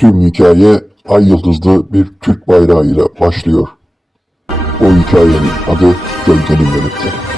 Tüm hikaye ay yıldızlı bir Türk bayrağı ile başlıyor. O hikayenin adı Gölgenin Melekleri.